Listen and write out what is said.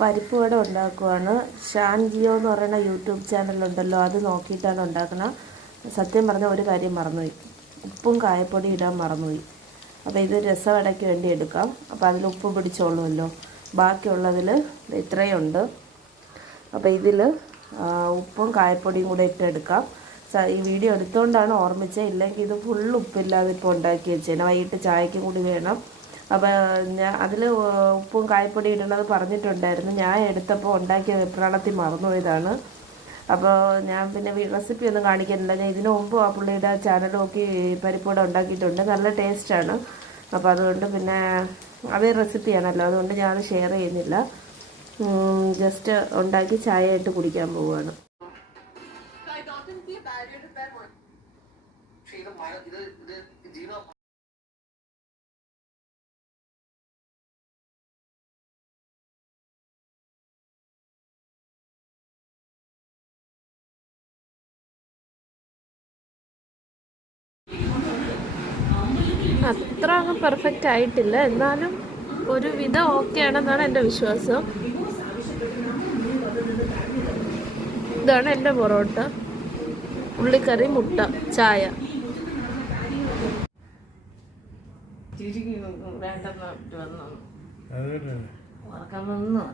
പരിപ്പ് വട ഉണ്ടാക്കുവാണ്. ഷാൻ ജിയോ എന്ന് പറയുന്ന യൂട്യൂബ് ചാനലുണ്ടല്ലോ, അത് നോക്കിയിട്ടാണ് ഉണ്ടാക്കുന്നത്. സത്യം പറഞ്ഞാൽ ഒരു കാര്യം മറന്നുപോയി, ഉപ്പും കായപ്പൊടി ഇടാൻ മറന്നുപോയി. അപ്പോൾ ഇത് രസവടയ്ക്ക് വേണ്ടി എടുക്കാം. അപ്പോൾ അതിൽ ഉപ്പ് പിടിച്ചോളുമല്ലോ. ബാക്കിയുള്ളതിൽ ഇത്രയുണ്ട്. അപ്പോൾ ഇതിൽ ഉപ്പും കായപ്പൊടിയും കൂടെ ഇട്ടെടുക്കാം. ഈ വീഡിയോ എടുത്തുകൊണ്ടാണ് ഓർമ്മിച്ചത്, ഇല്ലെങ്കിൽ ഇത് ഫുള്ള് ഉപ്പില്ലാതെ ഇപ്പോൾ ഉണ്ടാക്കി വെച്ചേനെ. വൈകിട്ട് ചായക്കും കൂടി വേണം. അപ്പോൾ ഞാൻ അതിൽ ഉപ്പും കായപ്പൊടി ഇടുന്നത് പറഞ്ഞിട്ടുണ്ടായിരുന്നു. ഞാൻ എടുത്തപ്പോൾ ഉണ്ടാക്കിയ വെപ്രാളത്തിൽ മറന്നുപോയതാണ്. അപ്പോൾ ഞാൻ പിന്നെ റെസിപ്പി ഒന്നും കാണിക്കുന്നില്ല. ഞാൻ ഇതിനു മുമ്പ് ആ പുള്ളിയുടെ ചാനൽ നോക്കി പരിപ്പുവട ഉണ്ടാക്കിയിട്ടുണ്ട്. നല്ല ടേസ്റ്റാണ്. അപ്പോൾ അതുകൊണ്ട് പിന്നെ അതേ റെസിപ്പിയാണല്ലോ, അതുകൊണ്ട് ഞാനത് ഷെയർ ചെയ്യുന്നില്ല. ജസ്റ്റ് ഉണ്ടാക്കി ചായ ആയിട്ട് കുടിക്കാൻ പോവുകയാണ്. അത്ര അങ്ങ് പെർഫെക്റ്റ് ആയിട്ടില്ല, എന്നാലും ഒരുവിധം ഓക്കെ ആണെന്നാണ് എൻ്റെ വിശ്വാസം. ഇതാണ് എൻ്റെ പൊറോട്ട, ഉള്ളിക്കറി, മുട്ട, ചായ. വേണ്ടെന്ന് വന്നു.